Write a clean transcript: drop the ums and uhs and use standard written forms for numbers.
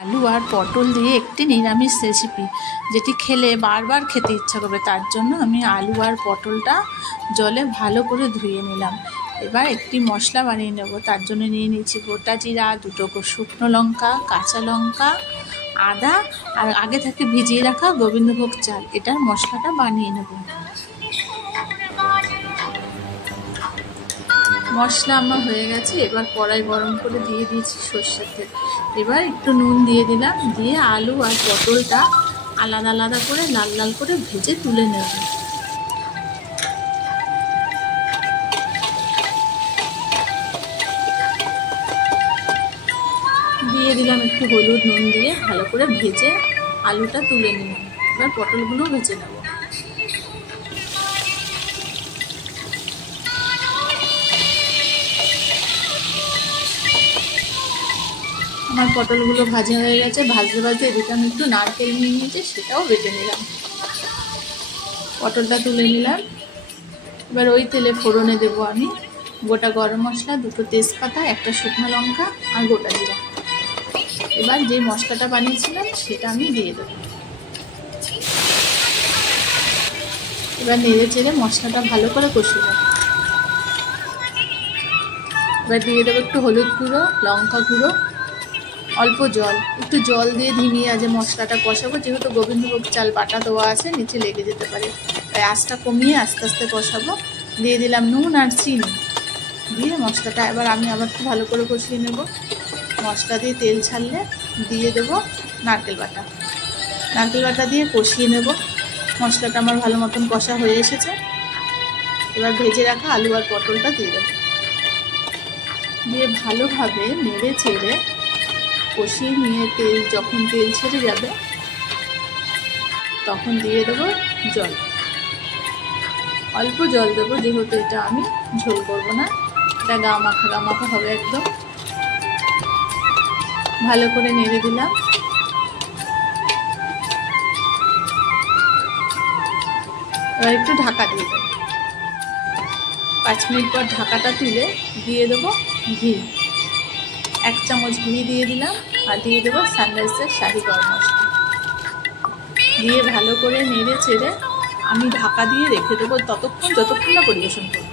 আলু আর পটল দিয়ে একটি নিরামিষ রেসিপি, যেটি খেলে বারবার খেতে ইচ্ছা করবে। তার জন্য আমি আলু আর পটলটা জলে ভালো করে ধুয়ে নিলাম। এবার একটি মশলা বানিয়ে নেব। তার জন্য নিয়ে নিয়েছি গোটা জিরা, দুটো শুকনো লঙ্কা, কাঁচা লঙ্কা, আদা আর আগে থেকে ভিজিয়ে রাখা গোবিন্দভোগ চাল। এটার মশলাটা বানিয়ে নেব। মশলা আমার হয়ে গেছে। এবার কড়াই গরম করে দিয়ে দিয়েছি সর্ষের তেল। এবার একটু নুন দিয়ে দিলাম, দিয়ে আলু আর পটলটা আলাদা আলাদা করে লাল লাল করে ভেজে তুলে নেব। দিয়ে দিলাম একটু হলুদ, নুন দিয়ে ভালো করে ভেজে আলুটা তুলে নিলাম। এবার পটলগুলো ভেজে নেব। আমার পটলগুলো ভাজা হয়ে গেছে। ভাজতে ভাজতে এদিকে আমি একটু নারকেল নিয়ে নিয়েছি, সেটাও বেটে নিলাম। পটলটা তুলে নিলাম। এবার ওই তেলে ফোড়নে দেব আমি গোটা গরম মশলা, দুটো তেজপাতা, একটা শুকনো লঙ্কা আর গোটা জিরা। এবার যে মশলাটা বানিয়েছিলাম সেটা আমি দিয়ে দেবো। এবার নেড়ে চেড়ে মশলাটা ভালো করে কষিয়ে দেবো। এবার দিয়ে দেবো একটু হলুদ গুঁড়ো, লঙ্কা গুঁড়ো, অল্প জল। একটু জল দিয়ে ধিমিয়ে আজ মশলাটা কষাবো, যেহেতু গোবিন্দভোগ চাল বাটা দেওয়া আছে, নিচে লেগে যেতে পারে। তাই আঁচটা কমিয়ে আস্তে আস্তে কষাবো। দিয়ে দিলাম নুন আর চিনি, দিয়ে মশলাটা এবার আমি আবার একটু ভালো করে কষিয়ে নেব। মশলা দিয়ে তেল ছাড়লে দিয়ে দেবো নারকেল বাটা। নারকেল বাটা দিয়ে কষিয়ে নেব। মশলাটা আমার ভালো মতন কষা হয়ে এসেছে। এবার ভেজে রাখা আলু আর পটলটা দিয়ে দেবো। দিয়ে ভালোভাবে নেড়ে চেড়ে কষিয়ে নিয়ে যখন তেল ছেড়ে যাবে তখন দিয়ে দেবো জল। অল্প জল দেবো, যেহেতু এটা আমি ঝোল করব না, এটা গা মাখা হবে একদম। ভালো করে নেড়ে দিলাম। এবার একটু ঢাকা দিয়ে দেবো। 5 মিনিট পর ঢাকাটা তুলে দিয়ে দেবো ঘি। 1 চামচ ঘি দিয়ে দিলাম আর দিয়ে দেবো সানরাইজের শাহি গরম মশলা। দিয়ে ভালো করে নেড়ে চেড়ে আমি ঢাকা দিয়ে রেখে দেবো ততক্ষণ যতক্ষণ না পরিবেশন করব।